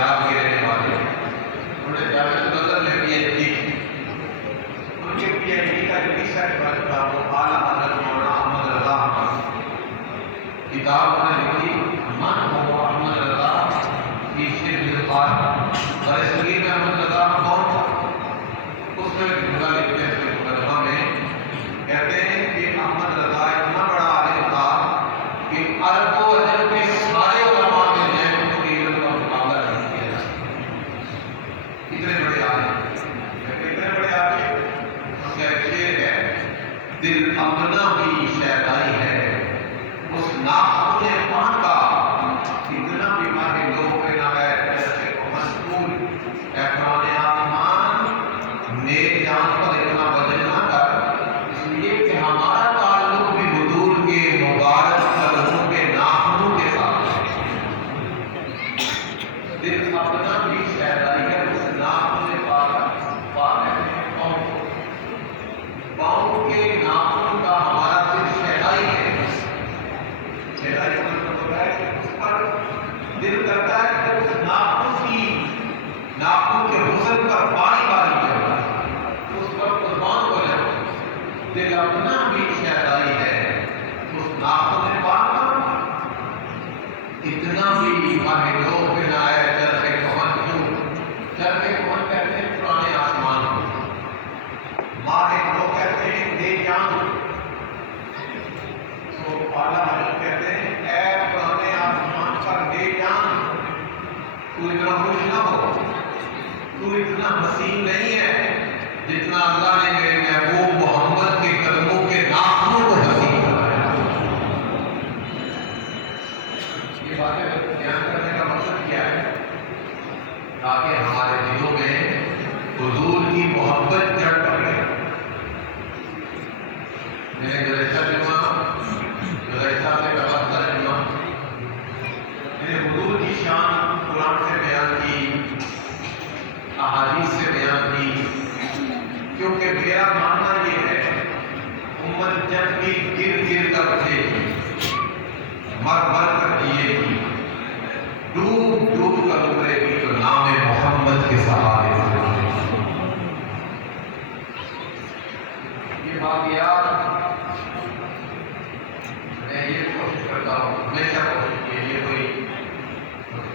پنجاب کے رہنے والے ہیں. انہوں نے جامعۃ الازہر میں پی ایچ ڈی کی. ان کے پی ایچ ڈی کا جو ریسرچ ورک تھا وہ اعلیٰ حضرت مولانا احمد رضا کتاب انہوں نے لکھی من هو احمد رضا فی شرح القرآن. برصغیر میں احمد رضا کون تھا؟ اس میں جملہ لکھتے ہیں اس مقدمہ میں، کہتے ہیں کہ احمد رضا اتنا بڑا عالم تھا کہ عرب و عجم کے سارے علماء مل جائیں ان کو علم کا مقابلہ نہیں کیا جا سکتا. اتنے بڑے عالم، اتنے بڑے عالم. ان کا ایک شعر ہے، دل اپنا بھی شیدائی ہے اس ناخن پان کا، اتنا بھی ماہر لوگ نہ ہے جیسے کو مشغول. اے قرآن آسمان میرے جان پر اتنا وزن نہ کر، اس لیے کہ ہمارا تعلق بھی حضور کے مبارک قدموں کے ناخنوں کے ساتھ ہے. دل اپنا بھی شیدائی ہے اس ناخن پاک ہے پاؤں کے ناخن کا ہمارا دل شیدائی ہے. شیدائی کا مطلب ہوتا ہے کہ اس پر دل کرتا ہے کہ اس ناخن کے حسن پر پانی باری کرتا ہے، اس پر قربان ہو جاتا ہے. دل اپنا بھی شیدائی ہے اس ناخن پاک کا، اتنا بھی ماہ لوگ نہ ہے چرخ کہن کیوں. چرخ کہن کہتے ہیں پرانے آسمان کو، ماہ لوگ کہتے ہیں بے جان. تو اعلیٰ حضرت کہتے ہیں اے پرانے آسمان پر بے جان، تو اتنا خوش نہ ہو، تو اتنا حسین نہیں ہے جتنا اللہ نے میرے محبوب محمد کے قدموں کے ناخنوں کو حسین بنایا. یہ باتیں بیان کرنے کا مقصد کیا ہے؟ تاکہ ہمارے دلوں میں حضور کی محبت جڑ پڑے. میں نے گزشتہ سے قبل ترجمہ میں نے حضور کی شان قرآن سے بیان کی، احادیث سے بیان کی، کیونکہ میرا ماننا یہ ہے امت جب بھی گر گر کر اٹھے گی، مر مر کر جیے گی، ڈوب ڈوب کر ابھرے گی تو نام محمد کے سہارے. یہ بات یاد میں یہ کوشش کرتا ہوں، ہمیشہ کوشش کی. یہ کوئی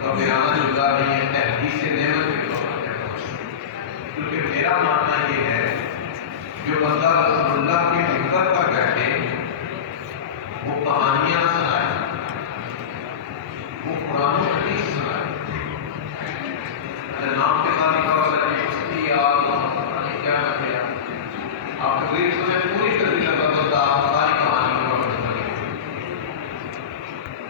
کبیرانہ جملہ نہیں ہے، تحدیث نعمت کے طور پر کہتا ہوں. کیونکہ میرا ماننا یہ ہے جو بندہ